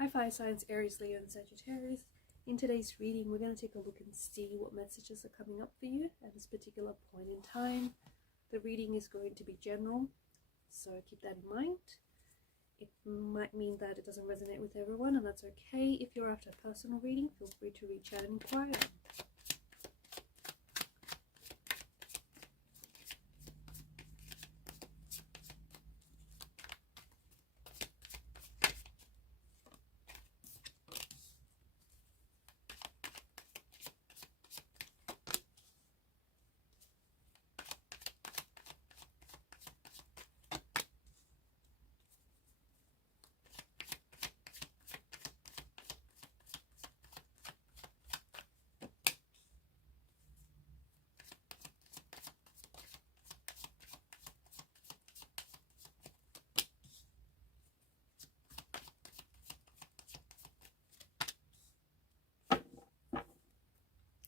Hi fire signs, Aries, Leo and Sagittarius. In today's reading, we're going to take a look and see what messages are coming up for you at this particular point in time. The reading is going to be general, so keep that in mind. It might mean that it doesn't resonate with everyone, and that's okay. If you're after a personal reading, feel free to reach out and inquire.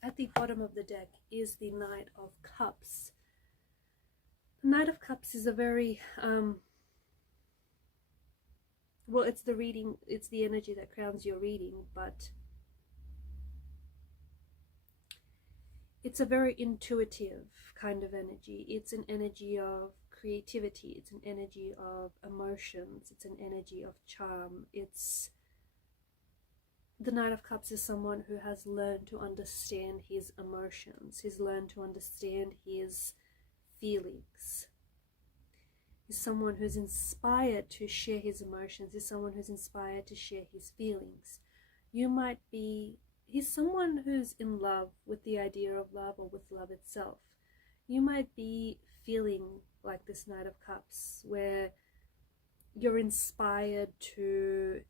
At the bottom of the deck is the Knight of Cups. The Knight of Cups is a very, well, it's the reading, it's the energy that crowns your reading, but it's a very intuitive kind of energy. It's an energy of creativity, it's an energy of emotions, it's an energy of charm. The Knight of Cups is someone who has learned to understand his emotions. He's learned to understand his feelings. He's someone who's inspired to share his emotions. He's someone who's inspired to share his feelings. He's someone who's in love with the idea of love or with love itself. You might be feeling like this Knight of Cups, where you're inspired to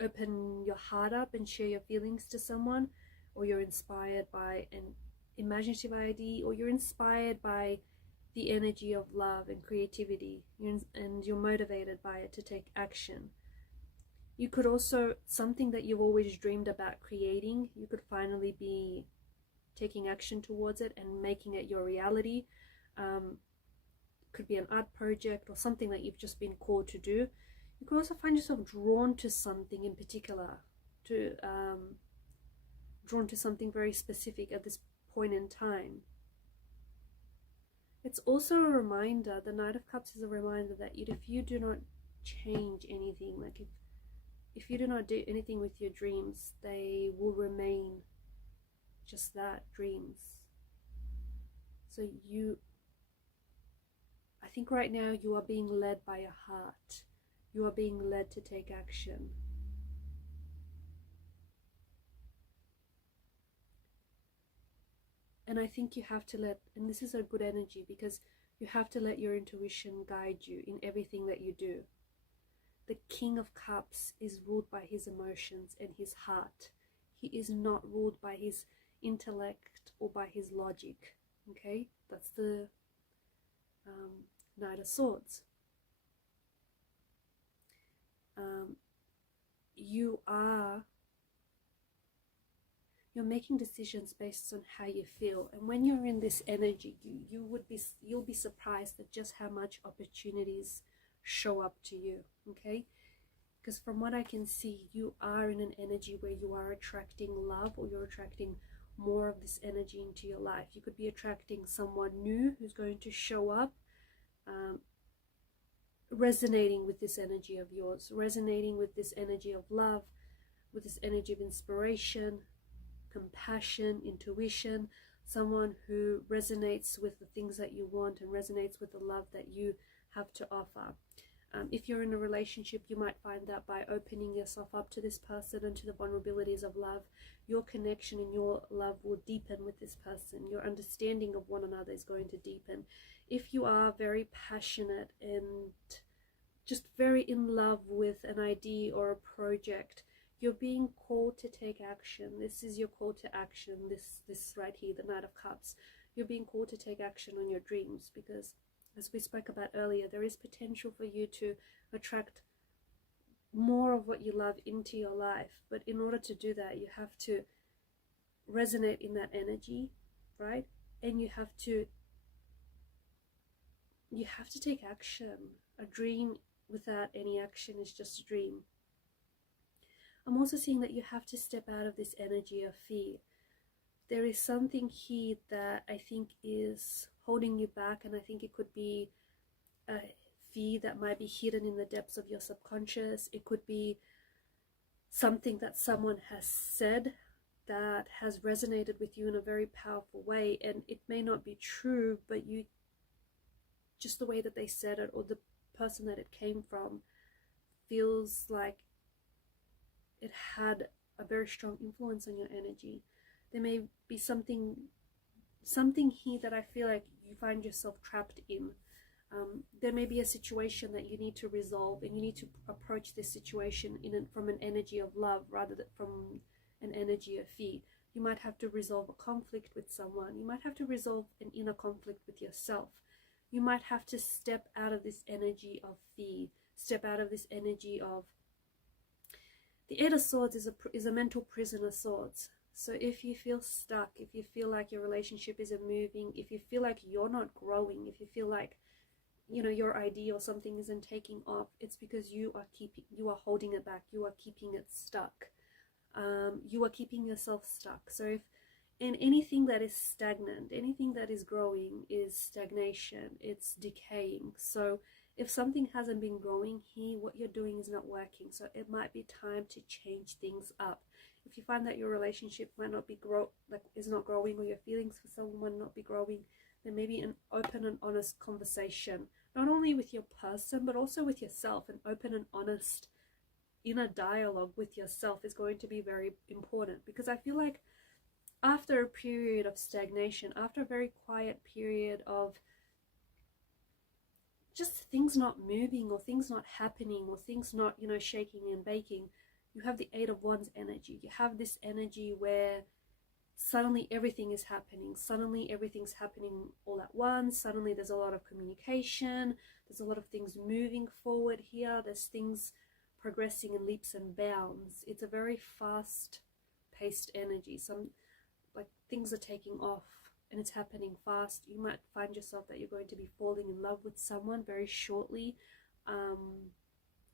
open your heart up and share your feelings to someone, or you're inspired by an imaginative idea, or you're inspired by the energy of love and creativity, and you're motivated by it to take action. You could also, something that you've always dreamed about creating, you could finally be taking action towards it and making it your reality. Could be an art project or something that you've just been called to do. You could also find yourself drawn to something in particular, drawn to something very specific at this point in time. It's also a reminder, the Knight of Cups is a reminder that if you do not change anything, like if you do not do anything with your dreams, they will remain just that, dreams. So I think right now you are being led by your heart. You are being led to take action. And I think you have to and this is a good energy, because you have to let your intuition guide you in everything that you do. The King of Cups is ruled by his emotions and his heart. He is not ruled by his intellect or by his logic. Okay, that's the Knight of Swords. You're making decisions based on how you feel, and when you're in this energy, you'll be surprised at just how much opportunities show up to you. Okay, because from what I can see, you are in an energy where you are attracting love, or you're attracting more of this energy into your life. You could be attracting someone new who's going to show up, resonating with this energy of yours, resonating with this energy of love, with this energy of inspiration, compassion, intuition, someone who resonates with the things that you want and resonates with the love that you have to offer. If you're in a relationship, you might find that by opening yourself up to this person and to the vulnerabilities of love, your connection and your love will deepen with this person. Your understanding of one another is going to deepen. If you are very passionate and just very in love with an idea or a project, you're being called to take action. This is your call to action, this right here, the Knight of Cups. You're being called to take action on your dreams, because as we spoke about earlier, there is potential for you to attract more of what you love into your life. But in order to do that, you have to resonate in that energy, right? And you have to take action. A dream without any action is just a dream. I'm also seeing that you have to step out of this energy of fear. There is something here that I think is holding you back, and I think it could be a fear that might be hidden in the depths of your subconscious. It could be something that someone has said that has resonated with you in a very powerful way, and it may not be true, but you, just the way that they said it or the person that it came from, feels like it had a very strong influence on your energy. There may be something here that I feel like you find yourself trapped in. There may be a situation that you need to resolve, and you need to approach this situation from an energy of love rather than from an energy of fear. You might have to resolve a conflict with someone. You might have to resolve an inner conflict with yourself. You might have to step out of this energy of fear, step out of this energy of... The Eight of Swords is a mental prison of swords. So if you feel stuck, if you feel like your relationship isn't moving, if you feel like you're not growing, if you feel like, you know, your idea or something isn't taking off, it's because you are holding it back. You are keeping it stuck. You are keeping yourself stuck. So if in anything that is stagnant, anything that is growing is stagnation, it's decaying. So if something hasn't been growing here, what you're doing is not working. So it might be time to change things up. If you find that your relationship might not be is not growing, or your feelings for someone might not be growing, then maybe an open and honest conversation, not only with your person, but also with yourself. An open and honest inner dialogue with yourself is going to be very important, because I feel like after a period of stagnation, after a very quiet period of just things not moving, or things not happening, or things not, you know, shaking and baking, you have the Eight of Wands energy. You have this energy where suddenly everything is happening. Suddenly everything's happening all at once. Suddenly there's a lot of communication. There's a lot of things moving forward here. There's things progressing in leaps and bounds. It's a very fast-paced energy. Like things are taking off and it's happening fast. You might find yourself that you're going to be falling in love with someone very shortly.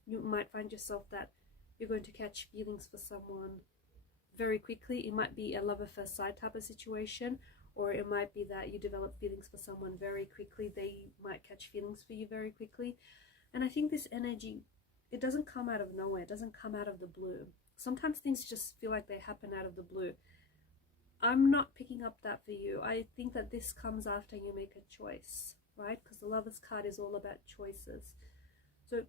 You might find yourself that you're going to catch feelings for someone very quickly. It might be a love at first sight type of situation, or it might be that you develop feelings for someone very quickly. They might catch feelings for you very quickly. And I think this energy, it doesn't come out of nowhere. It doesn't come out of the blue. Sometimes things just feel like they happen out of the blue. I'm not picking up that for you. I think that this comes after you make a choice, right? Because the Lover's card is all about choices. So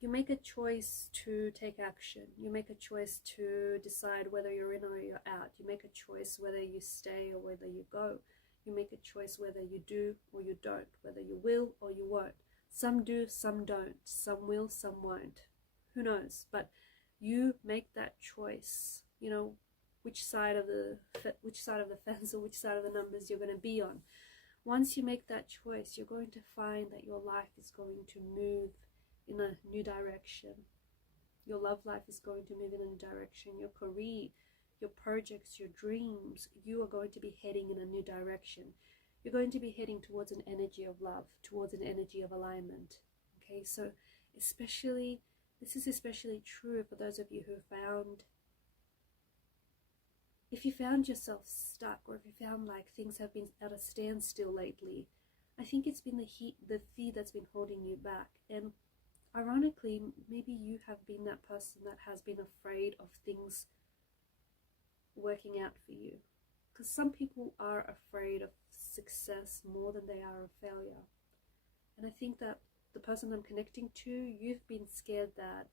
you make a choice to take action. You make a choice to decide whether you're in or you're out. You make a choice whether you stay or whether you go. You make a choice whether you do or you don't, whether you will or you won't. Some do, some don't. Some will, some won't. Who knows? But you make that choice. You know, which side of the fence or which side of the numbers you're going to be on. Once you make that choice, you're going to find that your life is going to move in a new direction. Your love life is going to move in a new direction. Your career, your projects, your dreams, you are going to be heading in a new direction. You're going to be heading towards an energy of love, towards an energy of alignment. Okay, so this is especially true for those of you who if you found yourself stuck, or if you found like things have been at a standstill lately. I think it's been the fear that's been holding you back. And ironically, maybe you have been that person that has been afraid of things working out for you. Because some people are afraid of success more than they are of failure. And I think that the person I'm connecting to, you've been scared that,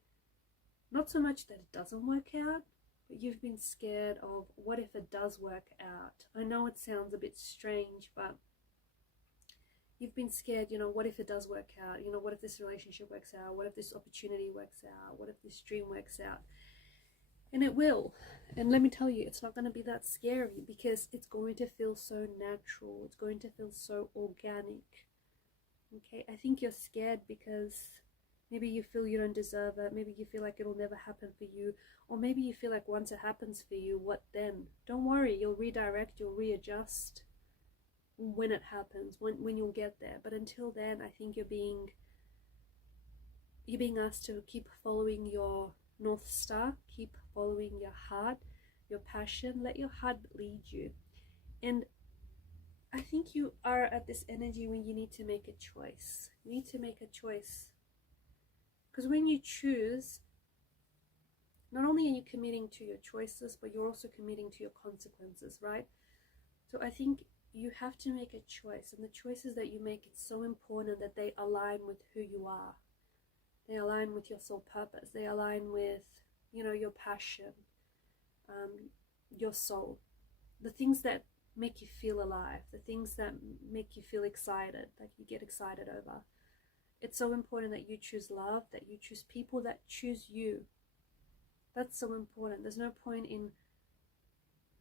not so much that it doesn't work out, but you've been scared of what if it does work out. I know it sounds a bit strange, but you've been scared, you know, what if it does work out? You know, what if this relationship works out? What if this opportunity works out? What if this dream works out? And it will. And let me tell you, it's not going to be that scary, because it's going to feel so natural. It's going to feel so organic. Okay, I think you're scared because maybe you feel you don't deserve it. Maybe you feel like it'll never happen for you. Or maybe you feel like once it happens for you, what then? Don't worry, you'll redirect, you'll readjust when it happens, when you'll get there. But until then, I think you're being asked to keep following your North Star. Keep following your heart, your passion. Let your heart lead you. And I think you are at this energy when you need to make a choice. You need to make a choice. Because when you choose, not only are you committing to your choices, but you're also committing to your consequences, right? So I think you have to make a choice. And the choices that you make, it's so important that they align with who you are. They align with your soul purpose. They align with, you know, your passion, your soul. The things that make you feel alive, the things that make you feel excited, that you get excited over. It's so important that you choose love, that you choose people that choose you. That's so important. There's no point in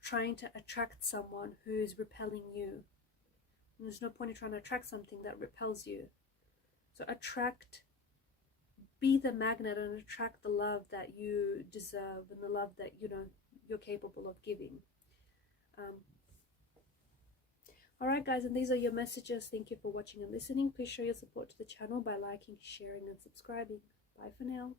trying to attract someone who is repelling you. And there's no point in trying to attract something that repels you. So be the magnet and attract the love that you deserve and the love that, you know, you're capable of giving. Alright guys, and these are your messages. Thank you for watching and listening. Please show your support to the channel by liking, sharing and subscribing. Bye for now.